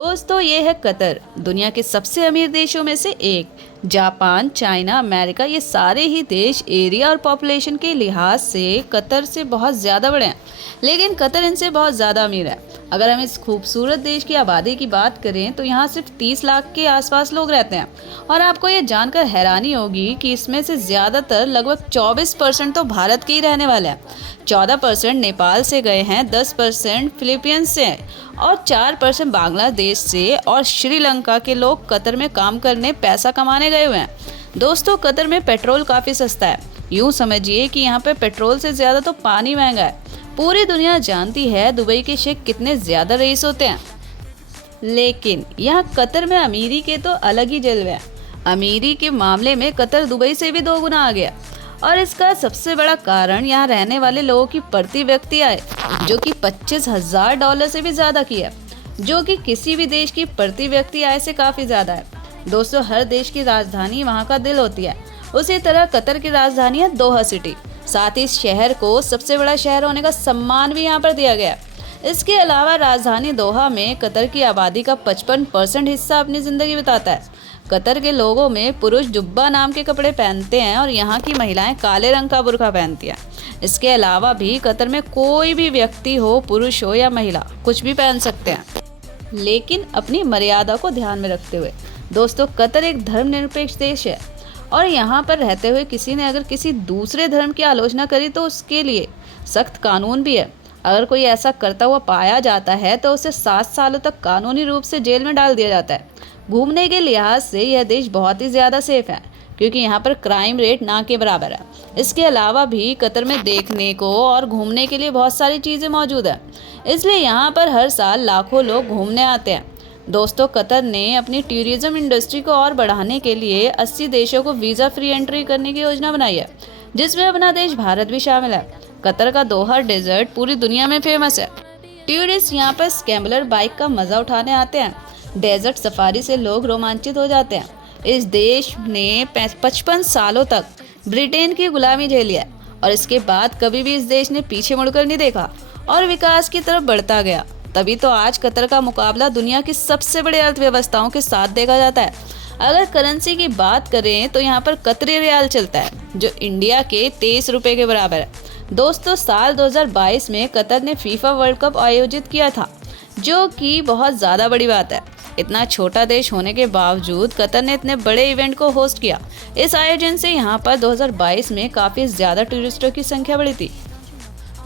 दोस्तों ये है कतर, दुनिया के सबसे अमीर देशों में से एक। जापान, चाइना, अमेरिका ये सारे ही देश एरिया और पॉपुलेशन के लिहाज से कतर से बहुत ज़्यादा बड़े हैं, लेकिन कतर इनसे बहुत ज़्यादा अमीर है। अगर हम इस खूबसूरत देश की आबादी की बात करें तो यहाँ सिर्फ 30 लाख के आसपास लोग रहते हैं। और आपको ये जानकर हैरानी होगी कि इसमें से ज़्यादातर लगभग 24% तो भारत के ही रहने वाले हैं, 14% नेपाल से गए हैं, 10% फिलीपींस से हैं और 4% बांग्लादेश से और श्रीलंका के लोग कतर में काम करने पैसा कमाने गए हुए हैं। दोस्तों कतर में पेट्रोल काफ़ी सस्ता है। यूँ समझिए कि यहाँ पे पेट्रोल से ज़्यादा तो पानी महंगा है। पूरी दुनिया जानती है दुबई के शेख कितने ज़्यादा रईस होते हैं, लेकिन यहाँ कतर में अमीरी के तो अलग ही जलवे हैं। अमीरी के मामले में कतर दुबई से भी 2 गुना आ गया और इसका सबसे बड़ा कारण यहाँ रहने वाले लोगों की प्रति व्यक्ति आय, जो कि $25,000 से भी ज़्यादा की है, जो कि किसी भी देश की प्रति व्यक्ति आय से काफ़ी ज़्यादा है। दोस्तों हर देश की राजधानी वहाँ का दिल होती है, उसी तरह कतर की राजधानी है दोहा सिटी। साथ ही इस शहर को सबसे बड़ा शहर होने का सम्मान भी यहाँ पर दिया गया है। इसके अलावा राजधानी दोहा में कतर की आबादी का 55% हिस्सा अपनी ज़िंदगी बिताता है। कतर के लोगों में पुरुष जुब्बा नाम के कपड़े पहनते हैं और यहाँ की महिलाएं काले रंग का बुर्का पहनती हैं। इसके अलावा भी कतर में कोई भी व्यक्ति हो, पुरुष हो या महिला, कुछ भी पहन सकते हैं, लेकिन अपनी मर्यादा को ध्यान में रखते हुए। दोस्तों कतर एक धर्मनिरपेक्ष देश है और यहाँ पर रहते हुए किसी ने अगर किसी दूसरे धर्म की आलोचना करी तो उसके लिए सख्त कानून भी है। अगर कोई ऐसा करता हुआ पाया जाता है तो उसे 7 सालों तक कानूनी रूप से जेल में डाल दिया जाता है। घूमने के लिहाज से यह देश बहुत ही ज़्यादा सेफ है, क्योंकि यहाँ पर क्राइम रेट ना के बराबर है। इसके अलावा भी कतर में देखने को और घूमने के लिए बहुत सारी चीज़ें मौजूद हैं, इसलिए यहाँ पर हर साल लाखों लोग घूमने आते हैं। दोस्तों कतर ने अपनी टूरिज्म इंडस्ट्री को और बढ़ाने के लिए 80 देशों को वीज़ा फ्री एंट्री करने की योजना बनाई है, जिसमें अपना देश भारत भी शामिल है। कतर का दोहा डेजर्ट पूरी दुनिया में फेमस है। टूरिस्ट यहाँ पर स्कैम्बलर बाइक का मज़ा उठाने आते हैं। डेजर्ट सफारी से लोग रोमांचित हो जाते हैं। इस देश ने 55 सालों तक ब्रिटेन की गुलामी झेली है और इसके बाद कभी भी इस देश ने पीछे मुड़कर नहीं देखा और विकास की तरफ बढ़ता गया। तभी तो आज कतर का मुकाबला दुनिया की सबसे बड़ी अर्थव्यवस्थाओं के साथ देखा जाता है। अगर करेंसी की बात करें तो यहाँ पर कतरी रियाल चलता है, जो इंडिया के 23 रुपये के बराबर है। दोस्तों साल 2022 में कतर ने फीफा वर्ल्ड कप आयोजित किया था, जो कि बहुत ज़्यादा बड़ी बात है। इतना छोटा देश होने के बावजूद कतर ने इतने बड़े इवेंट को होस्ट किया। इस आयोजन से यहाँ पर 2022 में काफ़ी ज़्यादा टूरिस्टों की संख्या बढ़ी थी,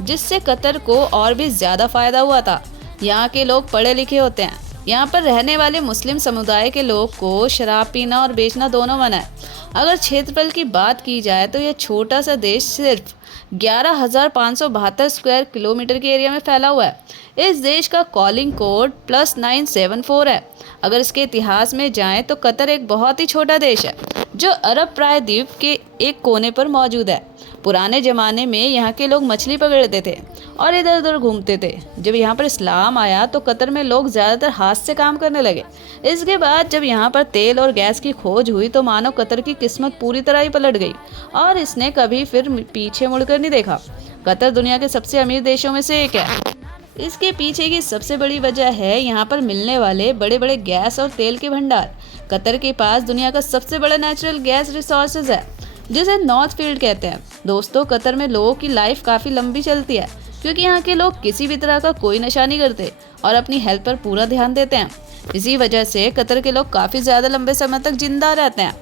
जिससे कतर को और भी ज़्यादा फ़ायदा हुआ था। यहाँ के लोग पढ़े लिखे होते हैं। यहाँ पर रहने वाले मुस्लिम समुदाय के लोग को शराब पीना और बेचना दोनों मना है। अगर क्षेत्रफल की बात की जाए तो यह छोटा सा देश सिर्फ 11,572 स्क्वायर किलोमीटर के एरिया में फैला हुआ है। इस देश का कॉलिंग कोड +974 है। अगर इसके इतिहास में जाएं तो कतर एक बहुत ही छोटा देश है, जो अरब प्रायद्वीप के एक कोने पर मौजूद है। पुराने ज़माने में यहाँ के लोग मछली पकड़ते थे और इधर उधर घूमते थे। जब यहाँ पर इस्लाम आया तो कतर में लोग ज़्यादातर हाथ से काम करने लगे। इसके बाद जब यहाँ पर तेल और गैस की खोज हुई तो मानो कतर की किस्मत पूरी तरह ही पलट गई और इसने कभी फिर पीछे मुड़कर नहीं देखा। कतर दुनिया के सबसे अमीर देशों में से एक है। इसके पीछे की सबसे बड़ी वजह है यहाँ पर मिलने वाले बड़े बड़े गैस और तेल के भंडार। कतर के पास दुनिया का सबसे बड़ा नेचुरल गैस रिसोर्सेज है, जिसे नॉर्थ फील्ड कहते हैं। दोस्तों कतर में लोगों की लाइफ काफ़ी लंबी चलती है, क्योंकि यहाँ के लोग किसी भी तरह का कोई नशा नहीं करते और अपनी हेल्थ पर पूरा ध्यान देते हैं। इसी वजह से कतर के लोग काफ़ी ज़्यादा लंबे समय तक जिंदा रहते हैं।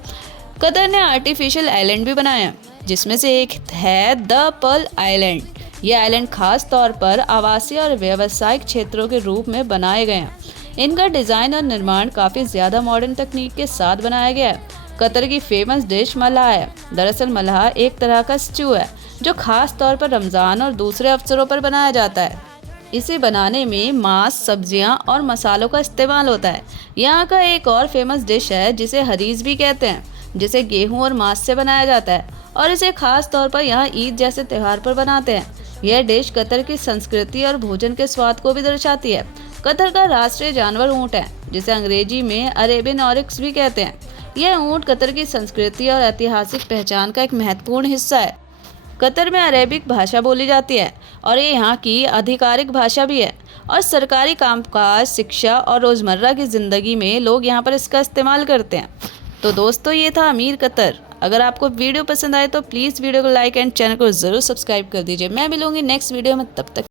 कतर ने आर्टिफिशियल आइलैंड भी बनाए हैं, जिसमें से एक है द पर्ल आइलैंड। ये आइलैंड खास तौर पर आवासीय और व्यावसायिक क्षेत्रों के रूप में बनाए गए हैं। इनका डिज़ाइन और निर्माण काफ़ी ज़्यादा मॉडर्न तकनीक के साथ बनाया गया है। कतर की फेमस डिश मल्लाह है। दरअसल मल्लाह एक तरह का स्ट्यू है, जो खास तौर पर रमज़ान और दूसरे अवसरों पर बनाया जाता है। इसे बनाने में मांस, सब्जियां और मसालों का इस्तेमाल होता है। यहाँ का एक और फेमस डिश है जिसे हरीज भी कहते हैं, जिसे गेहूं और मांस से बनाया जाता है और इसे खास तौर पर यहाँ ईद जैसे त्यौहार पर बनाते हैं। यह डिश कतर की संस्कृति और भोजन के स्वाद को भी दर्शाती है। कतर का राष्ट्रीय जानवर ऊँट है, जिसे अंग्रेजी में अरेबियन ऑरिक्स भी कहते हैं। यह ऊँट कतर की संस्कृति और ऐतिहासिक पहचान का एक महत्वपूर्ण हिस्सा है। कतर में अरेबिक भाषा बोली जाती है और ये यहाँ की आधिकारिक भाषा भी है और सरकारी कामकाज, शिक्षा और रोज़मर्रा की ज़िंदगी में लोग यहाँ पर इसका इस्तेमाल करते हैं। तो दोस्तों, ये था अमीर कतर। अगर आपको वीडियो पसंद आए तो प्लीज़ वीडियो को लाइक एंड चैनल को ज़रूर सब्सक्राइब कर दीजिए। मैं मिलूंगी नेक्स्ट वीडियो में, तब तक